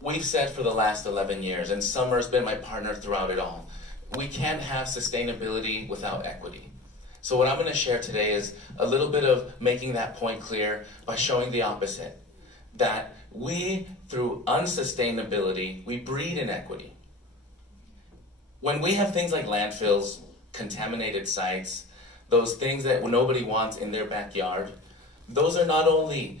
we've said for the last 11 years, and Summer's been my partner throughout it all, we can't have sustainability without equity. So what I'm going to share today is a little bit of making that point clear by showing the opposite. That we, through unsustainability, we breed inequity. When we have things like landfills, contaminated sites, those things that nobody wants in their backyard, those are not only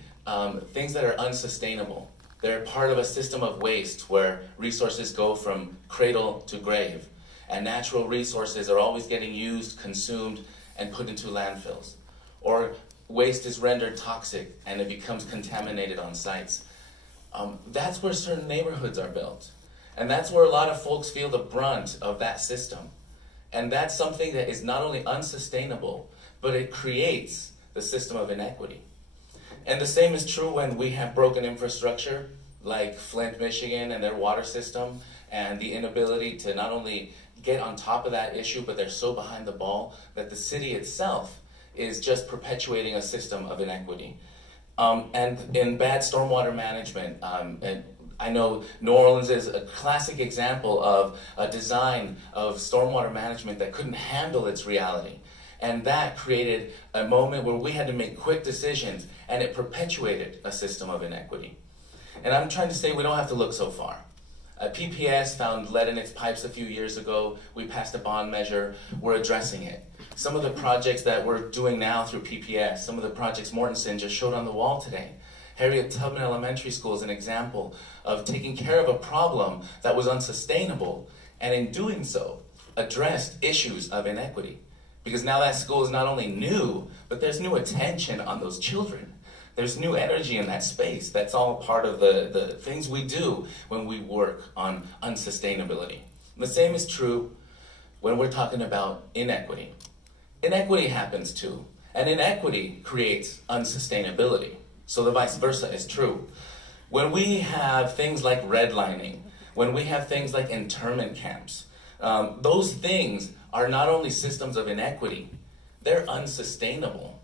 things that are unsustainable. They're part of a system of waste where resources go from cradle to grave, and natural resources are always getting used, consumed, and put into landfills. Or waste is rendered toxic and it becomes contaminated on sites. That's where certain neighborhoods are built. And that's where a lot of folks feel the brunt of that system. And that's something that is not only unsustainable, but it creates the system of inequity. And the same is true when we have broken infrastructure, like Flint, Michigan, and their water system, and the inability to not only get on top of that issue, but they're so behind the ball that the city itself is just perpetuating a system of inequity. And in bad stormwater management, and I know New Orleans is a classic example of a design of stormwater management that couldn't handle its reality. And that created a moment where we had to make quick decisions, and it perpetuated a system of inequity. And I'm trying to say we don't have to look so far. PPS found lead in its pipes a few years ago. We passed a bond measure. We're addressing it. Some of the projects that we're doing now through PPS, some of the projects Mortensen just showed on the wall today. Harriet Tubman Elementary School is an example of taking care of a problem that was unsustainable, and in doing so, addressed issues of inequity. Because now that school is not only new, but there's new attention on those children. There's new energy in that space. That's all part of the things we do when we work on unsustainability. The same is true when we're talking about inequity. Inequity happens too, and inequity creates unsustainability. So the vice versa is true. When we have things like redlining, when we have things like internment camps, those things are not only systems of inequity, they're unsustainable.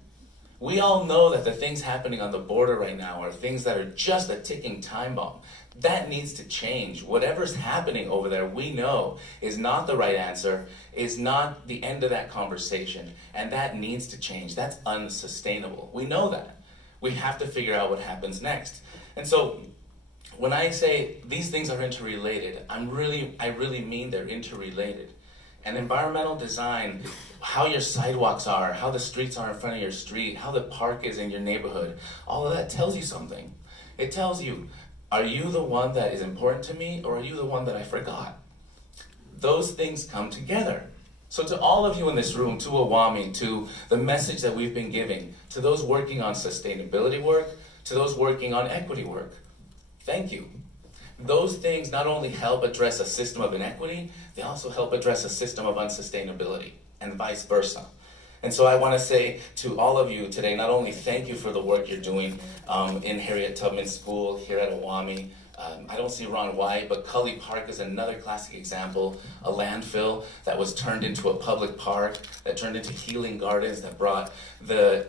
We all know that the things happening on the border right now are things that are just a ticking time bomb. That needs to change. Whatever's happening over there, we know is not the right answer, is not the end of that conversation, and that needs to change. That's unsustainable. We know that. We have to figure out what happens next. And so when I say these things are interrelated, I really mean they're interrelated. And environmental design, how your sidewalks are, how the streets are in front of your street, how the park is in your neighborhood, all of that tells you something. It tells you, are you the one that is important to me, or are you the one that I forgot? Those things come together. So to all of you in this room, to OAME, to the message that we've been giving, to those working on sustainability work, to those working on equity work, thank you. Those things not only help address a system of inequity, they also help address a system of unsustainability, and vice versa. And so I want to say to all of you today, not only thank you for the work you're doing in Harriet Tubman School, here at OAME. I don't see Ron White, but Cully Park is another classic example, a landfill that was turned into a public park, that turned into healing gardens, that brought the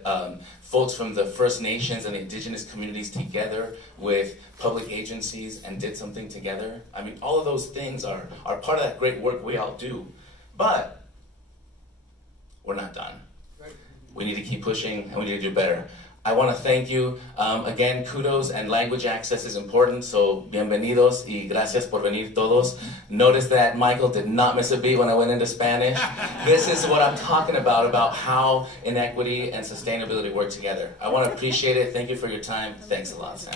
folks from the First Nations and the indigenous communities together with public agencies and did something together. I mean, all of those things are part of that great work we all do. But we're not done. We need to keep pushing, and we need to do better. I want to thank you. Again, kudos, and language access is important, so bienvenidos y gracias por venir todos. Notice that Michael did not miss a beat when I went into Spanish. This is what I'm talking about how inequity and sustainability work together. I want to appreciate it. Thank you for your time. Thanks a lot, Sam.